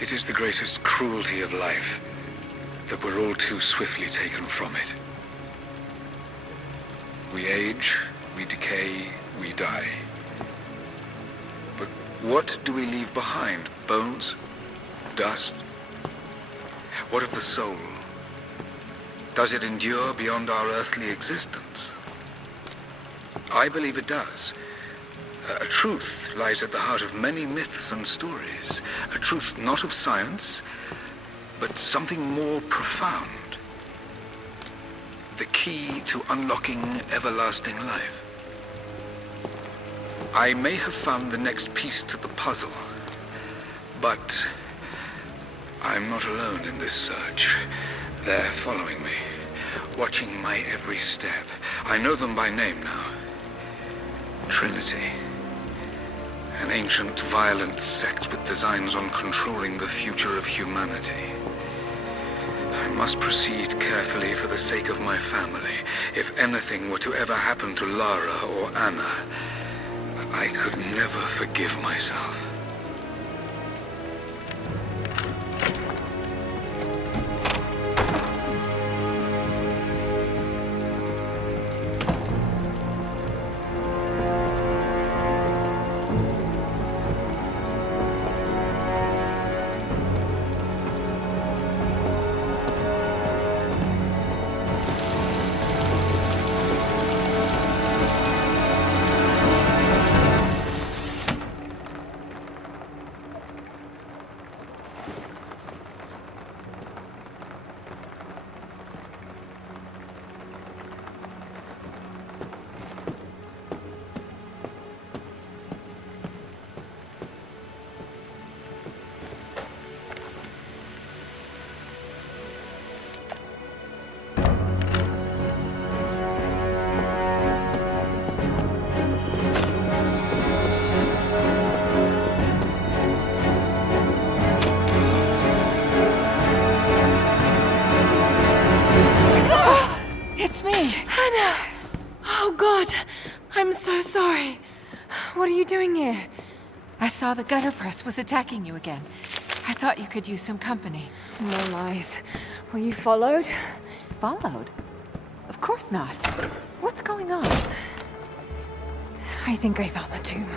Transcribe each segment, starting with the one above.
It is the greatest cruelty of life that we're all too swiftly taken from it. We age, we decay, we die. But what do we leave behind? Bones? Dust? What of the soul? Does it endure beyond our earthly existence? I believe it does. A truth lies at the heart of many myths and stories. A truth not of science, but something more profound. The key to unlocking everlasting life. I may have found the next piece to the puzzle, but I'm not alone in this search. They're following me, watching my every step. I know them by name now. Trinity. An ancient, violent sect with designs on controlling the future of humanity. I must proceed carefully for the sake of my family. If anything were to ever happen to Lara or Anna, I could never forgive myself. It's me! Hannah! Oh, God! I'm so sorry. What are you doing here? I saw the gutter press was attacking you again. I thought you could use some company. No lies. Were you followed? Followed? Of course not. What's going on? I think I found the tomb.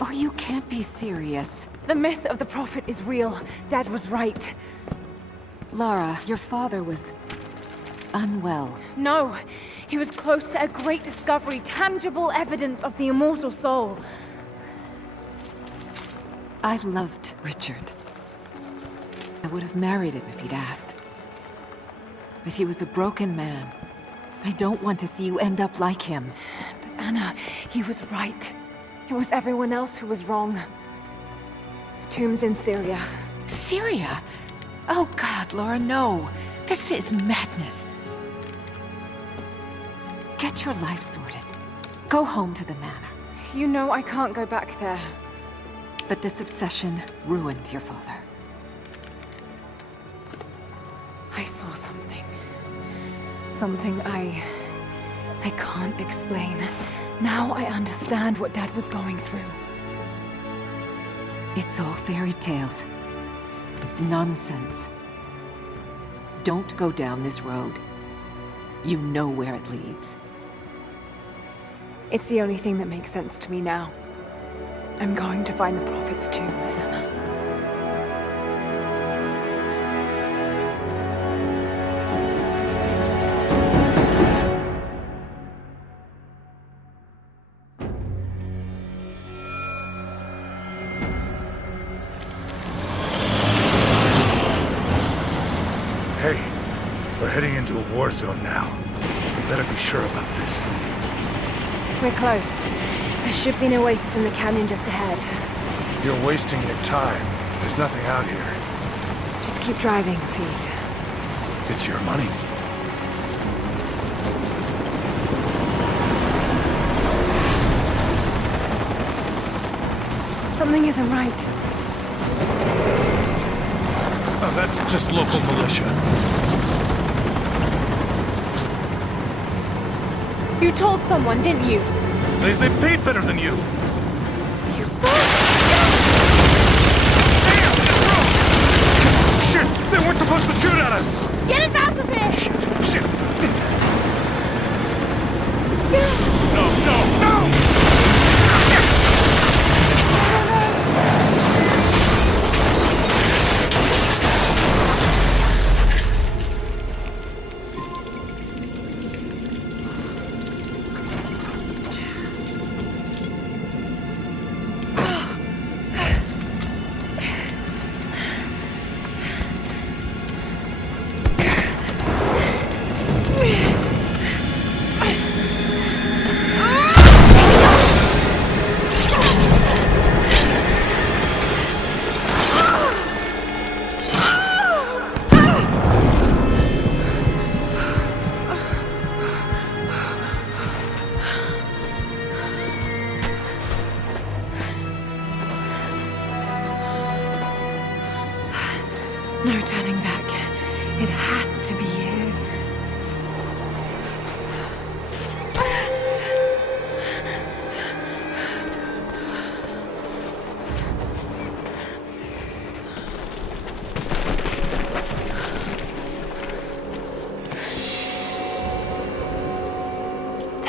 Oh, you can't be serious. The myth of the Prophet is real. Dad was right. Lara, your father was unwell. No, he was close to a great discovery, tangible evidence of the immortal soul. I loved Richard. I would have married him if he'd asked. But he was a broken man. I don't want to see you end up like him. But Anna, he was right. It was everyone else who was wrong. The tomb's in Syria. Syria? Oh God, Laura, no. This is madness. Get your life sorted. Go home to the manor. You know I can't go back there. But this obsession ruined your father. I saw something. Something I can't explain. Now I understand what Dad was going through. It's all fairy tales. Nonsense. Don't go down this road. You know where it leads. It's the only thing that makes sense to me now. I'm going to find the Prophet's tomb, Anna. Hey, we're heading into a war zone now. We better be sure about this. We're close. There should be an oasis in the canyon just ahead. You're wasting your time. There's nothing out here. Just keep driving, please. It's your money. Something isn't right. Oh, that's just local militia. You told someone, didn't you? They paid better than you. You... Damn, this road!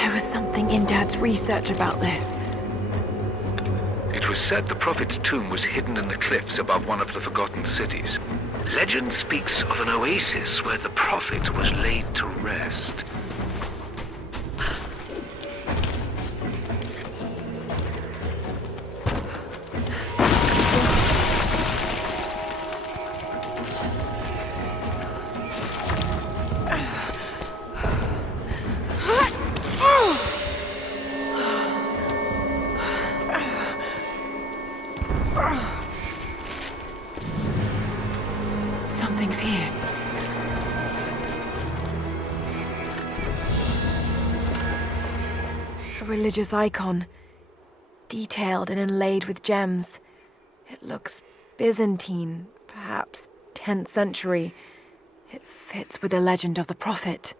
There was something in Dad's research about this. It was said the Prophet's tomb was hidden in the cliffs above one of the forgotten cities. Legend speaks of an oasis where the Prophet was laid to rest. Something's here. A religious icon, detailed and inlaid with gems. It looks Byzantine, perhaps 10th century. It fits with the legend of the Prophet.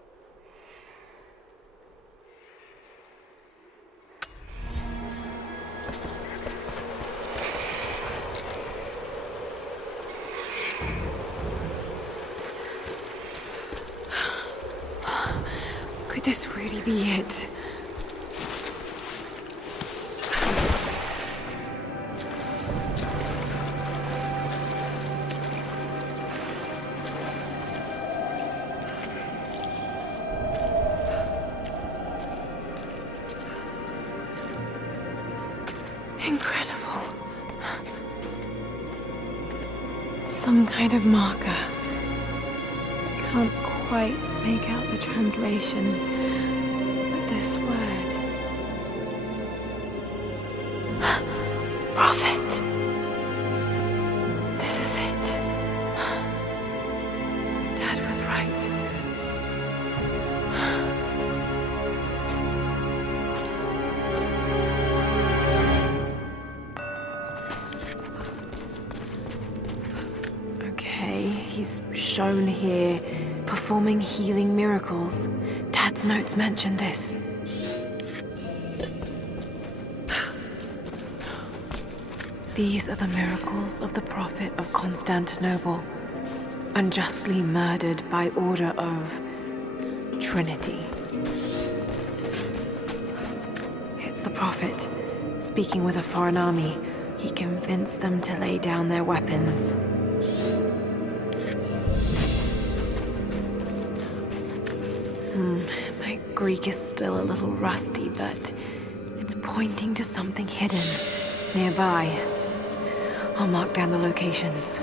Could this really be it? Incredible. Some kind of marker. Can't quite make out the translation, but this word. Prophet! This is it. Dad was right. Okay, he's shown here performing healing miracles. Dad's notes mention this. These are the miracles of the Prophet of Constantinople, unjustly murdered by order of Trinity. It's the Prophet, speaking with a foreign army. He convinced them to lay down their weapons. My Greek is still a little rusty, but it's pointing to something hidden nearby. I'll mark down the locations.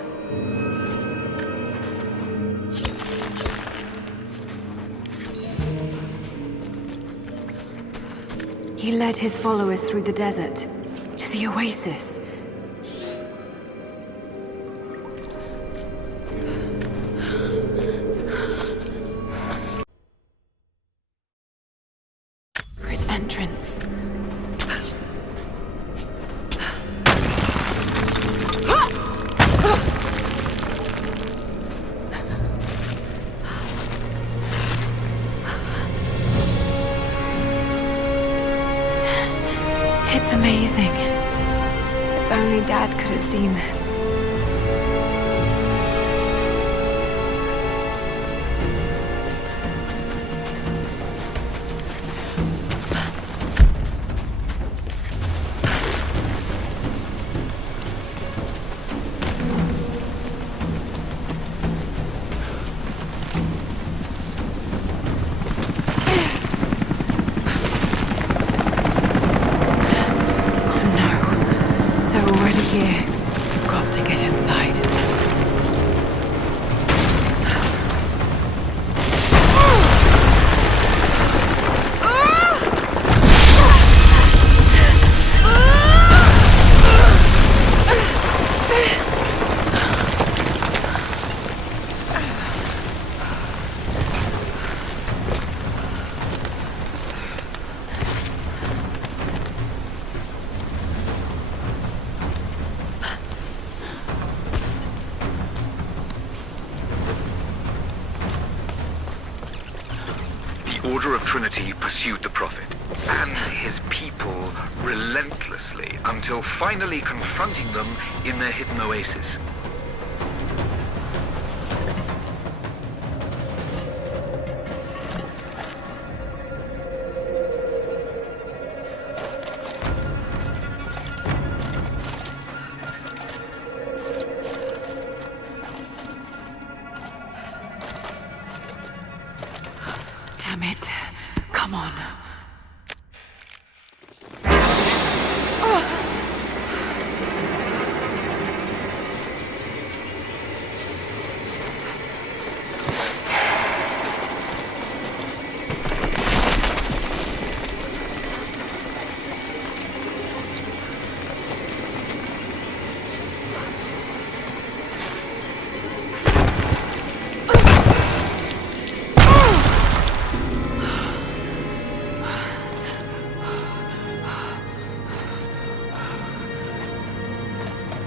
He led his followers through the desert to the oasis. Entrance. It's amazing. If only Dad could have seen this. Got to get inside. The Order of Trinity pursued the Prophet and his people relentlessly until finally confronting them in their hidden oasis. Damn it. Come on.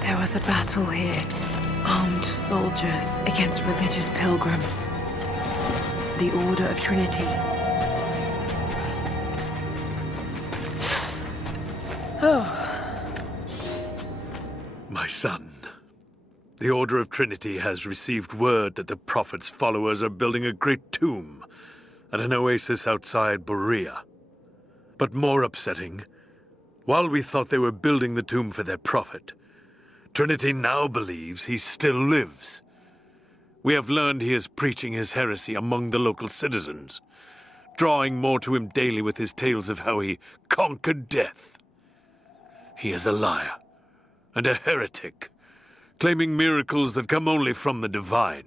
There was a battle here. Armed soldiers against religious pilgrims. The Order of Trinity. My son, the Order of Trinity has received word that the Prophet's followers are building a great tomb at an oasis outside Berea. But more upsetting, while we thought they were building the tomb for their Prophet, Trinity now believes he still lives. We have learned he is preaching his heresy among the local citizens, drawing more to him daily with his tales of how he conquered death. He is a liar and a heretic, claiming miracles that come only from the divine.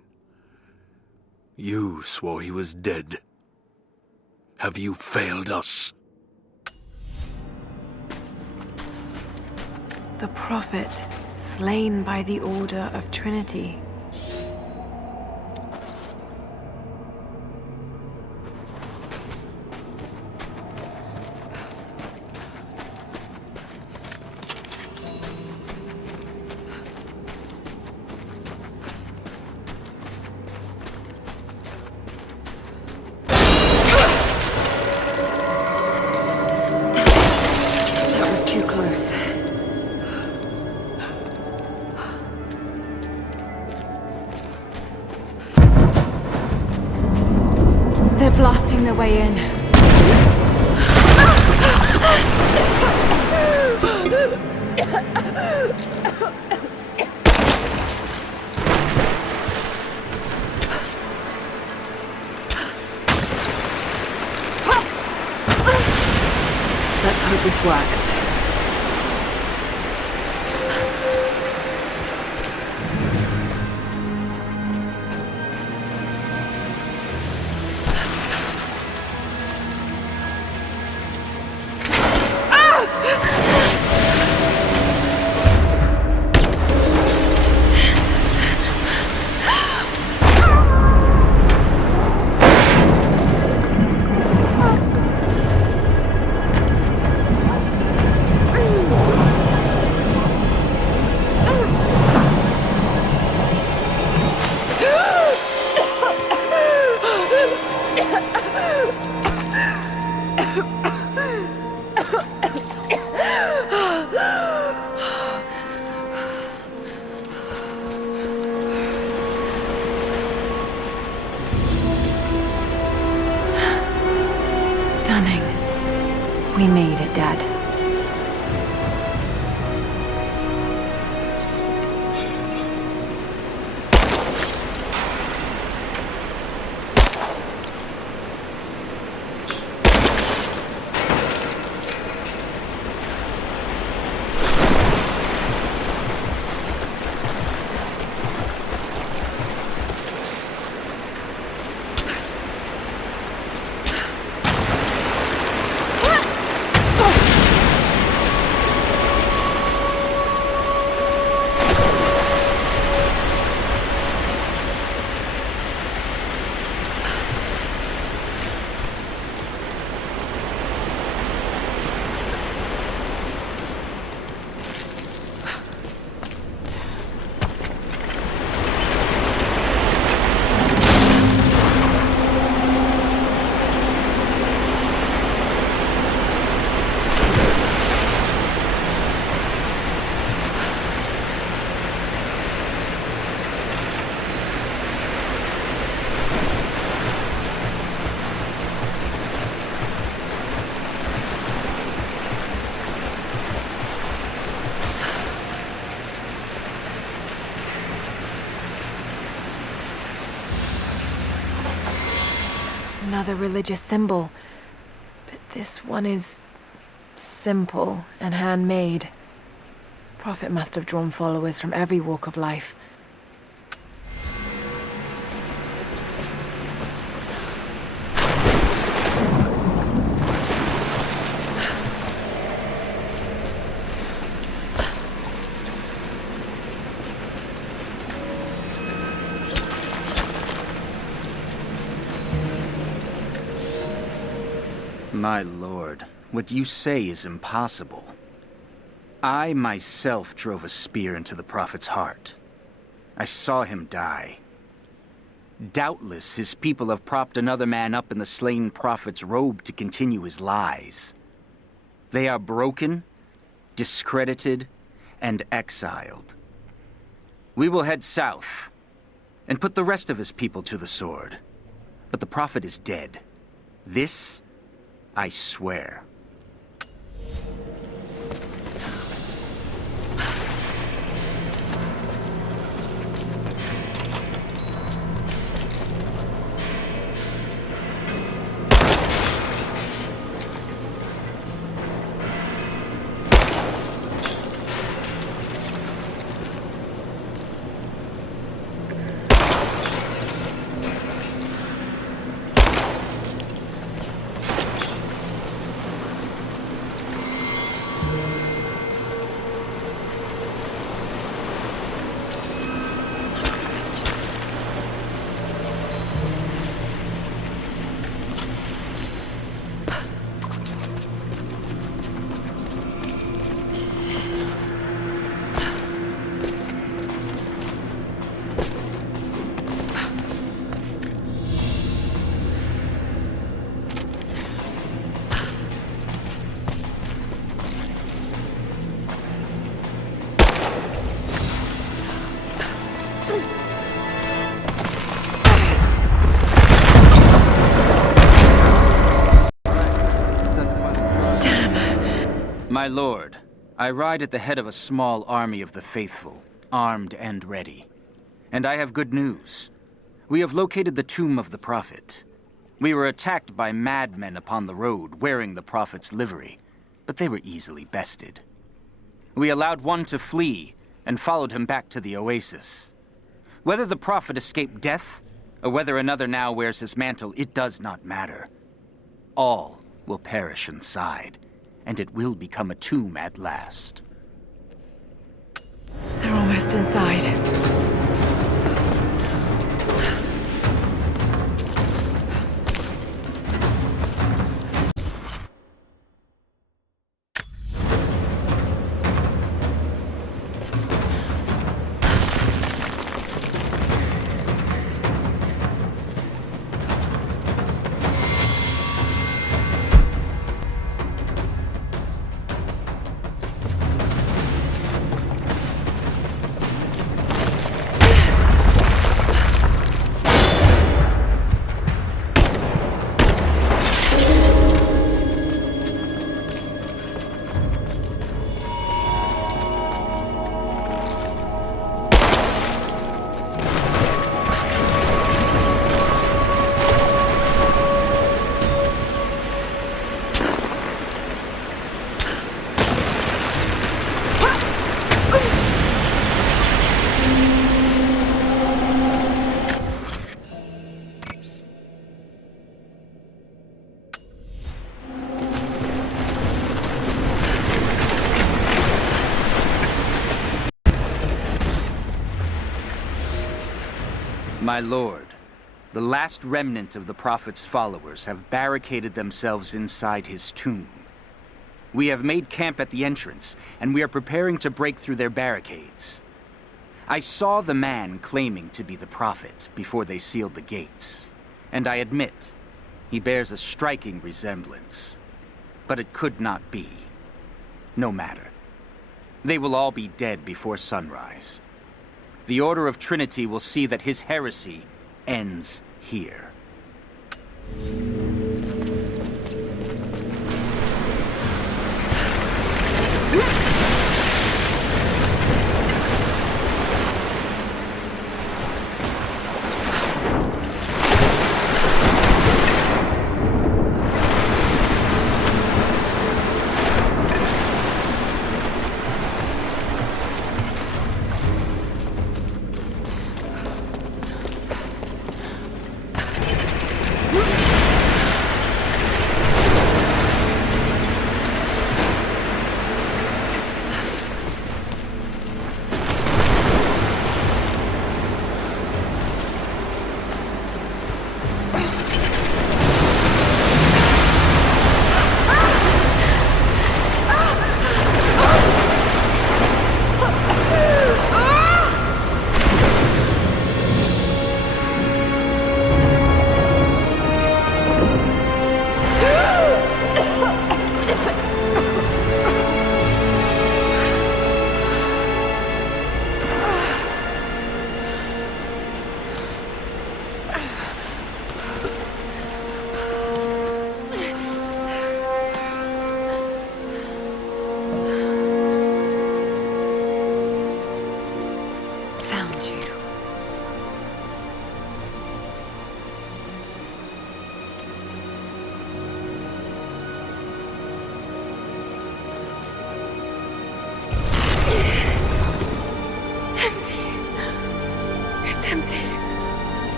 You swore he was dead. Have you failed us? The Prophet, slain by the Order of Trinity. That was too close. They're blasting their way in. Let's hope this works. Stunning. We made it, Dad. Another religious symbol. But this one is simple and handmade. The Prophet must have drawn followers from every walk of life. My lord, what you say is impossible. I myself drove a spear into the Prophet's heart. I saw him die. Doubtless his people have propped another man up in the slain Prophet's robe to continue his lies. They are broken, discredited, and exiled. We will head south and put the rest of his people to the sword. But the Prophet is dead. This I swear. My lord, I ride at the head of a small army of the faithful, armed and ready. And I have good news. We have located the tomb of the Prophet. We were attacked by madmen upon the road, wearing the Prophet's livery, but they were easily bested. We allowed one to flee, and followed him back to the oasis. Whether the Prophet escaped death, or whether another now wears his mantle, it does not matter. All will perish inside, and it will become a tomb at last. They're almost inside. My lord, the last remnant of the Prophet's followers have barricaded themselves inside his tomb. We have made camp at the entrance, and we are preparing to break through their barricades. I saw the man claiming to be the Prophet before they sealed the gates, and I admit, he bears a striking resemblance. But it could not be. No matter. They will all be dead before sunrise. The Order of Trinity will see that his heresy ends here.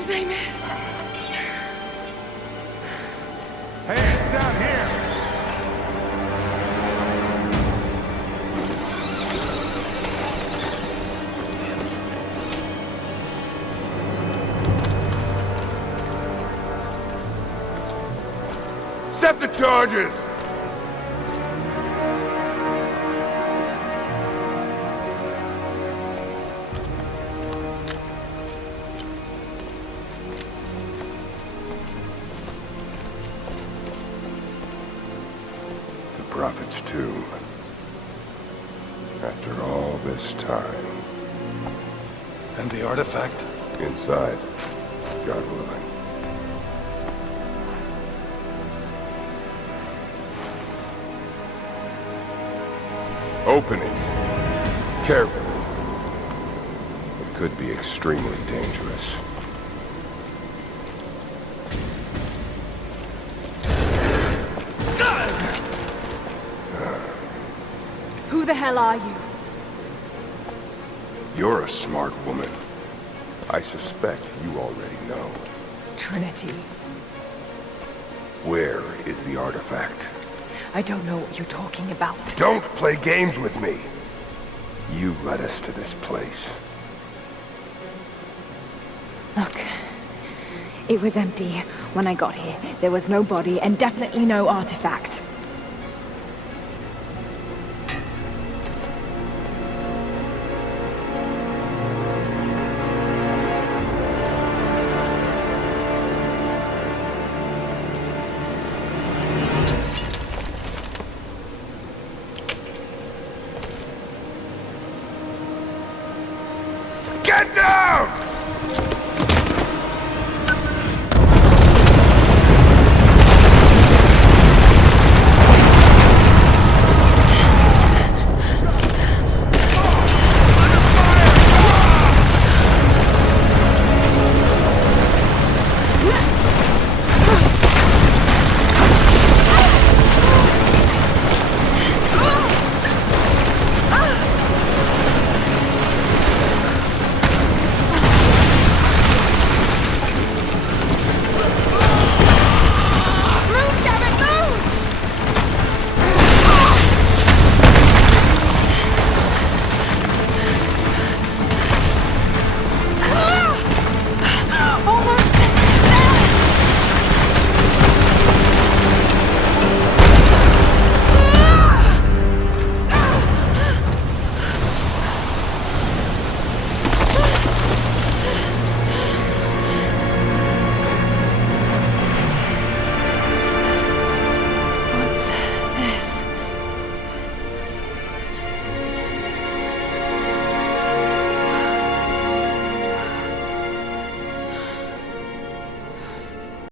his name is. Hey, down here! Set the charges! The Prophet's tomb. After all this time. And the artifact? Inside, God willing. Open it. Carefully. It could be extremely dangerous. Who the hell are you? You're a smart woman. I suspect you already know. Trinity. Where is the artifact? I don't know what you're talking about. Don't play games with me! You led us to this place. Look, it was empty when I got here. There was no body and definitely no artifact.